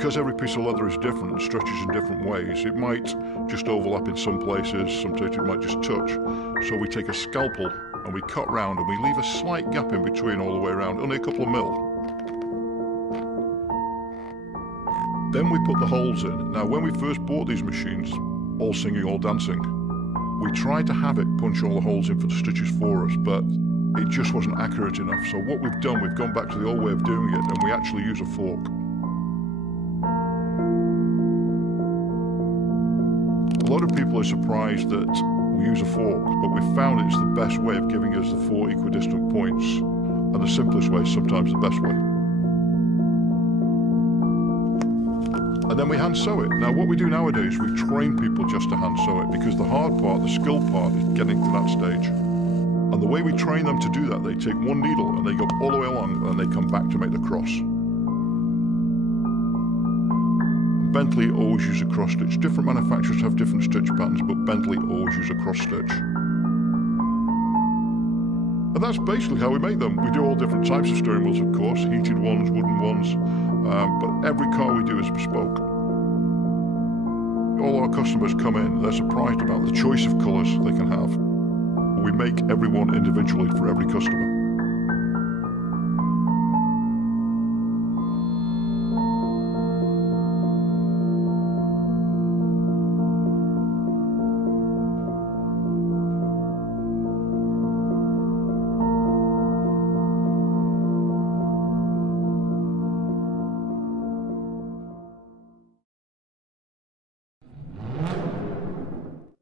because every piece of leather is different and stretches in different ways, it might just overlap in some places, sometimes it might just touch. So we take a scalpel and we cut round and we leave a slight gap in between all the way around, only a couple of mil. Then we put the holes in. Now when we first bought these machines, all singing, all dancing, we tried to have it punch all the holes in for the stitches for us, but it just wasn't accurate enough. So what we've done, we've gone back to the old way of doing it, and we actually use a fork. A lot of people are surprised that we use a fork, but we've found it's the best way of giving us the 4 equidistant points, and the simplest way is sometimes the best way. And then we hand sew it. Now what we do nowadays, we train people just to hand sew it, because the hard part, the skill part, is getting to that stage. And the way we train them to do that, they take one needle and they go all the way along and they come back to make the cross. Bentley always use a cross stitch. Different manufacturers have different stitch patterns, but Bentley always use a cross stitch. And that's basically how we make them. We do all different types of steering wheels, of course, heated ones, wooden ones, but every car we do is bespoke. All our customers come in, they're surprised about the choice of colours they can have. We make every one individually for every customer.